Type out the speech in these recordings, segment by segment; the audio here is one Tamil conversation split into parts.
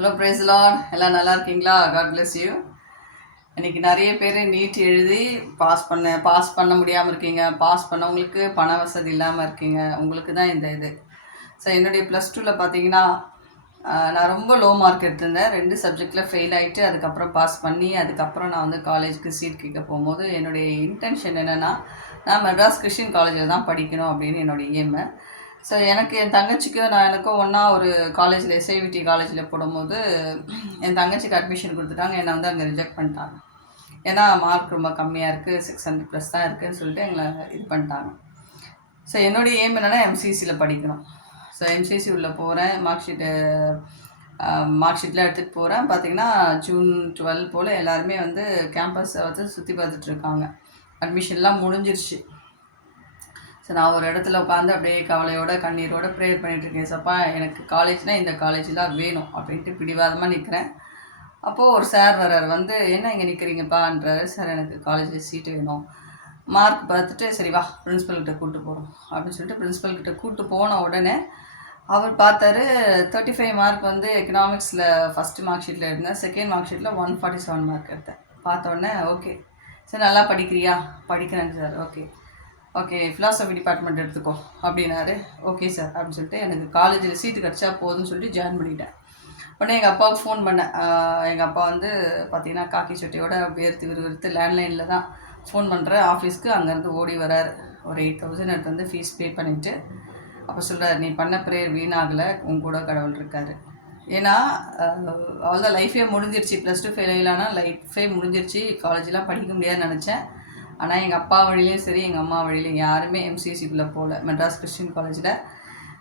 ஹலோ பிரைஸ் லார்ட், எல்லாம் நல்லா இருக்கீங்களா? God bless you. இன்றைக்கி நிறைய பேர் நீட் எழுதி பாஸ் பண்ண முடியாமல் இருக்கீங்க. பாஸ் பண்ணவங்களுக்கு பண வசதி இல்லாமல் இருக்கீங்க. உங்களுக்கு தான் இந்த இது. ஸோ என்னுடைய ப்ளஸ் டூவில் பார்த்தீங்கன்னா நான் ரொம்ப லோ மார்க் எடுத்திருந்தேன். 2 சப்ஜெக்டில் ஃபெயில் ஆகிட்டு அதுக்கப்புறம் பாஸ் பண்ணி அதுக்கப்புறம் நான் வந்து காலேஜுக்கு சீட் கேட்க போகும்போது என்னுடைய இன்டென்ஷன் என்னென்னா, நான் மெட்ராஸ் கிறிஸ்டின் காலேஜில் தான் படிக்கணும் அப்படின்னு என்னுடைய எய்மு. ஸோ எனக்கு என் தங்கச்சிக்கும் எனக்கும் ஒன்றா ஒரு காலேஜில் எஸ்ஐவிடி காலேஜில் போடும்போது என் தங்கச்சிக்கு அட்மிஷன் கொடுத்துட்டாங்க. என்னை வந்து அங்கே ரிஜெக்ட் பண்ணிட்டாங்க. ஏன்னா மார்க் ரொம்ப கம்மியாக இருக்குது, 600+ தான் இருக்குதுன்னு சொல்லிட்டு எங்களை இது பண்ணிட்டாங்க. ஸோ என்னுடைய எய்ம் என்னென்னா எம்சிசியில் படிக்கணும். ஸோ எம்சிசி உள்ளே போகிறேன். மார்க் ஷீட்டில் எடுத்துகிட்டு போகிறேன். பார்த்திங்கன்னா ஜூன் 12 போல் எல்லாருமே வந்து கேம்பஸை வந்து சுற்றி பார்த்துட்ருக்காங்க. அட்மிஷன்லாம் முடிஞ்சிருச்சு. ஸோ நான் ஒரு இடத்துல உட்காந்து அப்படியே கவலையோட கண்ணீரோட ப்ரேயர் பண்ணிகிட்ருக்கேன். சப்பா எனக்கு காலேஜ்னால் இந்த காலேஜெலாம் வேணும் அப்படின்ட்டு பிடிவாதமாக நிற்கிறேன். அப்போது ஒரு சார் வர்றார். வந்து என்ன இங்கே நிற்கிறீங்கப்பான்றாரு. சார் எனக்கு காலேஜில் சீட்டு வேணும். மார்க் பார்த்துட்டு சரி வா பிரின்ஸிபல்கிட்ட கூப்பிட்டு போகிறோம் அப்படின்னு சொல்லிட்டு பிரின்ஸிபல்கிட்ட கூப்பிட்டு போன உடனே அவர் பார்த்தாரு. 35 மார்க் வந்து எக்கனாமிக்ஸில் ஃபஸ்ட்டு மார்க் ஷீட்டில் இருந்தேன். செகண்ட் மார்க் ஷீட்டில் 147 மார்க் எடுத்தேன். பார்த்த உடனே ஓகே சார் நல்லா படிக்கிறியா? படிக்கிறேங்க சார். ஓகே ஃபிலாசபி டிபார்ட்மெண்ட் எடுத்துக்கோ அப்படின்னாரு. ஓகே சார் அப்படின்னு சொல்லிட்டு எனக்கு காலேஜில் சீட்டு கிடச்சா போதும்னு சொல்லிட்டு ஜாயின் பண்ணிட்டேன். உடனே எங்கள் அப்பாவுக்கு ஃபோன் பண்ணேன். எங்கள் அப்பா வந்து பார்த்திங்கன்னா காக்கி சட்டையோட விறுவிறுத்து லேண்ட்லைனில் தான் ஃபோன் பண்ணுறேன் ஆஃபீஸ்க்கு. அங்கேருந்து ஓடி வரார். ஒரு 8,000 எடுத்து வந்து ஃபீஸ் பே பண்ணிவிட்டு அப்போ சொல்கிறார், நீ பண்ண ப்ரேயர் வீணாகலை, உன் கூட கடவுள் இருக்கார். ஏன்னா அவ்வளோதான், லைஃபே முடிஞ்சிருச்சு. +2 ஃபெயில் ஆகலான்னா லைஃபே முடிஞ்சிருச்சு, காலேஜெலாம் படிக்க முடியாதுன்னு நினச்சேன். ஆனால் எங்கள் அப்பா வழியிலையும் சரி எங்கள் அம்மா வழியிலையும் யாருமே எம்சிசிக்குள்ளே போகல. மெட்ராஸ் கிறிஸ்டின் காலேஜில்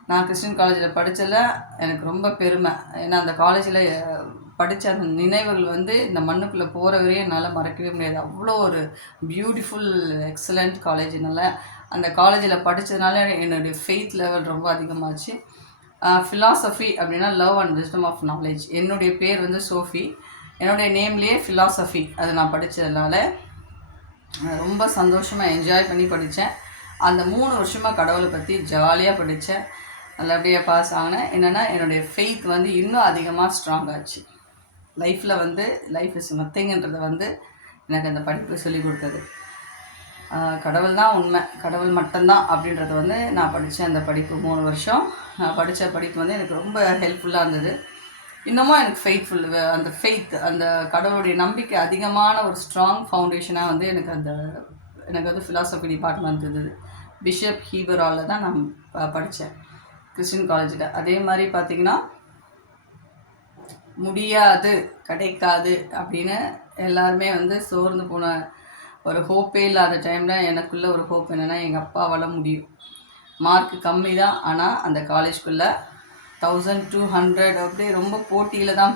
நான் கிறிஸ்டின் காலேஜில் படித்ததில் எனக்கு ரொம்ப பெருமை. ஏன்னா அந்த காலேஜில் படித்த அந்த நினைவுகள் வந்து இந்த மண்ணுக்குள்ளே போகிற வரையும் என்னால் மறக்கவே முடியாது. அவ்வளோ ஒரு பியூட்டிஃபுல் எக்ஸலண்ட் காலேஜினால அந்த காலேஜில் படித்ததுனால என்னுடைய ஃபெய்த் லெவல் ரொம்ப அதிகமாச்சு. ஃபிலாசபி அப்படின்னா love and wisdom of knowledge. என்னுடைய பேர் வந்து சோஃபி. என்னுடைய நேம்லேயே ஃபிலாசபி அது நான் படித்ததுனால ரொம்ப சந்தோஷமாக என்ஜாய் பண்ணி படித்தேன். அந்த 3 வருஷமாக கடவுளை பற்றி ஜாலியாக படித்தேன். நல்லபடியாக பாஸ் ஆகினேன். என்னென்னா என்னுடைய ஃபெய்த் வந்து இன்னும் அதிகமாக ஸ்ட்ராங் ஆச்சு. லைஃப்பில் வந்து லைஃப் இஸ் நத்திங்ன்றதை வந்து எனக்கு அந்த படிப்பு சொல்லிக் கொடுத்தது. கடவுள் தான் உண்மை, கடவுள் மட்டும்தான் அப்படின்றத வந்து நான் படித்தேன். அந்த படிப்பு 3 வருஷம் நான் படித்த படிப்பு வந்து எனக்கு ரொம்ப ஹெல்ப்ஃபுல்லாக இருந்தது. இன்னமும் எனக்கு அந்த ஃபெய்த் அந்த கடவுளுடைய நம்பிக்கை அதிகமான ஒரு ஸ்ட்ராங் ஃபவுண்டேஷனாக வந்து எனக்கு வந்து ஃபிலாசபி டிபார்ட்மெண்ட் இருந்தது. பிஷப் ஹீபராவில் தான் நான் படித்தேன் கிறிஸ்டின் காலேஜில். அதே மாதிரி பார்த்திங்கன்னா முடியாது கிடைக்காது அப்படின்னு எல்லாருமே வந்து சோர்ந்து போன ஒரு ஹோப்பே இல்லாத டைமில் எனக்குள்ளே ஒரு ஹோப் என்னென்னா எங்கள் அப்பாவால் முடியும். மார்க்கு கம்மி தான், ஆனால் அந்த காலேஜ்குள்ளே 1200 அப்படியே ரொம்ப போட்டியில் தான்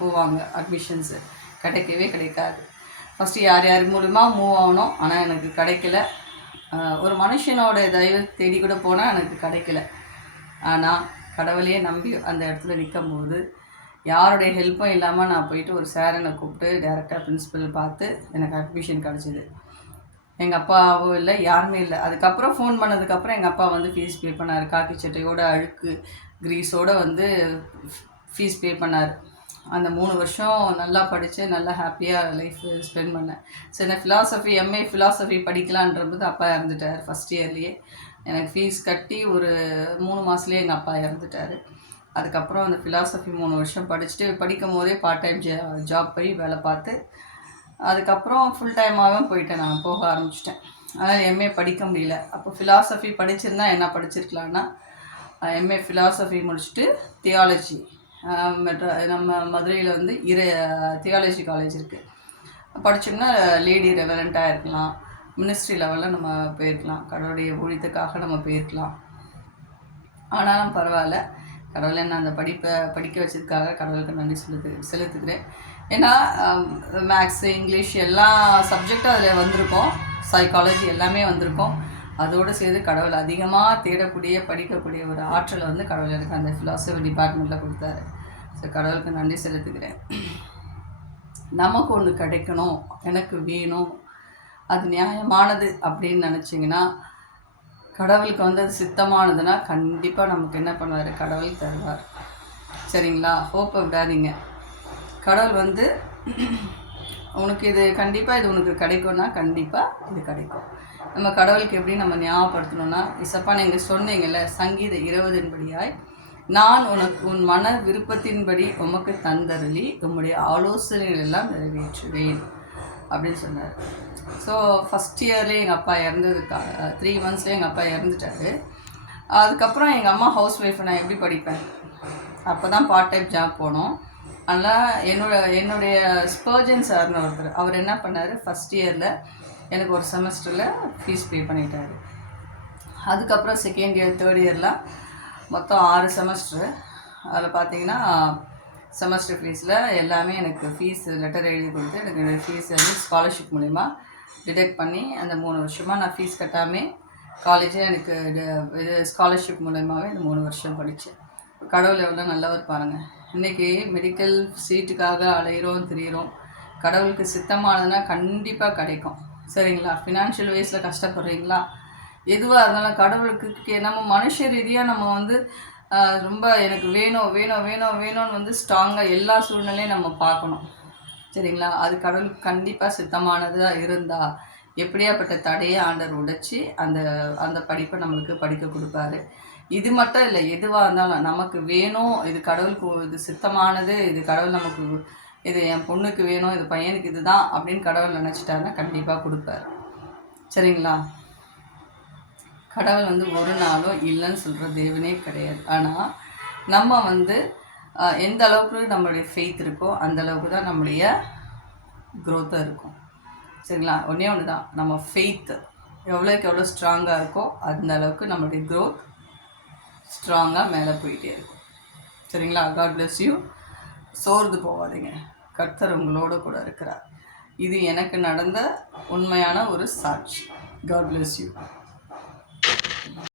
போவாங்க. அட்மிஷன்ஸு கிடைக்காது. ஃபஸ்ட்டு யார் மூலிமா மூவ் ஆகணும், ஆனால் எனக்கு கிடைக்கல. ஒரு மனுஷனோட தயவு தேடி கூட போனால் எனக்கு கிடைக்கல. ஆனால் கடவுளையே நம்பி அந்த இடத்துல நிற்கும்போது யாருடைய ஹெல்ப்பும் இல்லாமல் நான் போயிட்டு ஒரு சார் என்னை கூப்பிட்டு டைரெக்டாக பிரின்ஸிபல் பார்த்து எனக்கு அட்மிஷன் கிடச்சிது. எங்கள் அப்பாவும் இல்லை, யாருமே இல்லை. அதுக்கப்புறம் ஃபோன் பண்ணதுக்கப்புறம் எங்கள் அப்பா வந்து ஃபீஸ் பே பண்ணார். காக்கி சட்டையோட அழுக்கு கிரீஸோடு வந்து ஃபீஸ் பே பண்ணார். அந்த 3 வருஷம் நல்லா படித்து நல்லா ஹாப்பியாக லைஃப் ஸ்பெண்ட் பண்ணேன். சரி, நான் எம்ஏ ஃபிலாசபி படிக்கலான்றபோது அப்பா இறந்துட்டார். ஃபஸ்ட் இயர்லேயே எனக்கு ஃபீஸ் கட்டி ஒரு 3 மாதத்துலேயே எங்கள் அப்பா இறந்துட்டார். அதுக்கப்புறம் அந்த ஃபிலாசபி 3 வருஷம் படிக்கும் போதே பார்ட் டைம் ஜாப் போய் வேலை பார்த்து அதுக்கப்புறம் ஃபுல் டைமாகவும் போயிட்டேன். நான் போக ஆரம்பிச்சிட்டேன். அதனால் எம்ஏ படிக்க முடியல. அப்போ ஃபிலாசபி படிச்சிருந்தா என்ன படிச்சிருக்கலான்னா, எம்ஏ ஃபிலாசபி முடிச்சுட்டு தியாலஜி நம்ம மதுரையில் வந்து தியாலஜி காலேஜ் இருக்குது. படித்தோம்னா லேடி ரெவரண்ட்டாக இருக்கலாம், மினிஸ்ட்ரி லெவலில் நம்ம போயிருக்கலாம், கடவுளுடைய ஊழியத்துக்காக நம்ம போயிருக்கலாம். ஆனாலும் பரவாயில்ல, கடவுளை நான் அந்த படிக்க வச்சதுக்காக கடவுளுக்கு நன்றி செலுத்துக்கிறேன். ஏன்னா மேக்ஸு இங்கிலீஷ் எல்லா சப்ஜெக்டும் அதில் வந்திருக்கோம், சைக்காலஜி எல்லாமே வந்திருக்கோம். அதோடு சேர்த்து கடவுள் அதிகமாக படிக்கக்கூடிய ஒரு ஆற்றலை வந்து கடவுள் எனக்கு அந்த ஃபிலாசபி டிபார்ட்மெண்ட்டில் கொடுத்தாரு. ஸோ கடவுளுக்கு நன்றி செலுத்துக்கிறேன். நமக்கு ஒன்று கிடைக்கணும், எனக்கு வேணும், அது நியாயமானது அப்படின்னு நினச்சிங்கன்னா, கடவுளுக்கு வந்து அது சித்தமானதுன்னா கண்டிப்பாக நமக்கு என்ன பண்ணுவார், கடவுள் தருவார். சரிங்களா? ஹோப்பை விடாதீங்க. கடவுள் வந்து உனக்கு இது கண்டிப்பாக இது உனக்கு கிடைக்கும்னா கண்டிப்பாக இது கிடைக்கும். நம்ம கடவுளுக்கு எப்படி நம்ம ஞாபகப்படுத்தணும்னா, இசப்பா நீங்கள் சொன்னீங்கல்ல சங்கீத 20 நான் உனக்கு உன் மன விருப்பத்தின்படி உமக்கு தந்தருளி உம்முடைய ஆலோசனைகள் எல்லாம் நிறைவேற்றுவேன் அப்படின்னு சொன்னார். ஸோ ஃபஸ்ட் இயர்லேயே எங்கள் அப்பா இறந்ததுக்கா 3 monthsலேயே எங்கள் அப்பா இறந்துட்டார். அதுக்கப்புறம் எங்கள் அம்மா ஹவுஸ் ஒய்ஃபை நான் எப்படி படிப்பேன்? அப்போ தான் பார்ட் டைம் ஜாப் போனோம். அதனால் என்னுடைய ஸ்பர்ஜன் சார்னு ஒருத்தர் அவர் என்ன பண்ணார், ஃபஸ்ட் இயரில் எனக்கு ஒரு செமஸ்டரில் ஃபீஸ் பே பண்ணிட்டார். அதுக்கப்புறம் செகண்ட் இயர் தேர்ட் இயர்லாம் மொத்தம் 6 செமஸ்டரு. அதில் பார்த்தீங்கன்னா செமஸ்டர் ஃபீஸில் எல்லாமே எனக்கு ஃபீஸ் லெட்டர் எழுதி கொடுத்து எனக்கு என்னுடைய ஃபீஸ் வந்து ஸ்காலர்ஷிப் மூலிமா டிடெக்ட் பண்ணி அந்த 3 வருஷமாக நான் ஃபீஸ் கட்டாமல் காலேஜே எனக்கு இது ஸ்காலர்ஷிப் மூலயமாவே இந்த 3 வருஷம் படித்தேன். கடவுள் எவ்வளோ நல்லவர் பாருங்கள். இன்றைக்கி மெடிக்கல் சீட்டுக்காக அலையிறோம் திரியிறோம். கடவுளுக்கு சித்தமானதுன்னா கண்டிப்பாக கிடைக்கும். சரிங்களா? ஃபினான்ஷியல் வைஸில் கஷ்டப்படுறீங்களா? எதுவாக இருந்தாலும் கடவுளுக்கு நம்ம மனுஷ ரீதியாக நம்ம வந்து ரொம்ப எனக்கு வேணும் வேணும் வேணும் வேணும்னு வந்து ஸ்ட்ராங்காக எல்லா சூழ்நிலையும் நம்ம பார்க்கணும். சரிங்களா? அது கடவுளுக்கு கண்டிப்பாக சித்தமானதாக இருந்தால் எப்படியாப்பட்ட தடையை ஆண்டவர் உடைச்சி அந்த அந்த படிப்பை நம்மளுக்கு படிக்க கொடுப்பாரு. இது மட்டும் இல்லை, எதுவாக இருந்தாலும் நமக்கு வேணும், இது கடவுளுக்கு இது சித்தமானது, இது கடவுள் நமக்கு இது என் பொண்ணுக்கு வேணும், இது பையனுக்கு இதுதான் அப்படின்னு கடவுள் நினச்சிட்டாருன்னா கண்டிப்பாக கொடுப்பாரு. சரிங்களா? கடவுள் வந்து ஒரு நாளும் இல்லைன்னு சொல்கிற தேவனே கிடையாது. ஆனால் நம்ம வந்து எந்த அளவுக்கு நம்மளுடைய ஃபெய்த் இருக்கோ அந்த அளவுக்கு தான் நம்முடைய க்ரோத்தாக இருக்கும். சரிங்களா? ஒன்றே ஒன்று தான், நம்ம ஃபெய்த் எவ்வளோக்கு எவ்வளோ ஸ்ட்ராங்காக இருக்கோ அந்த அளவுக்கு நம்மளுடைய க்ரோத் ஸ்ட்ராங்காக மேலே போயிட்டே இருக்கும். சரிங்களா? God bless you. சோர்ந்து போகாதீங்க, கர்த்தர் உங்களோட கூட இருக்கிறார். இது எனக்கு நடந்த உண்மையான ஒரு சாட்சி. God bless you.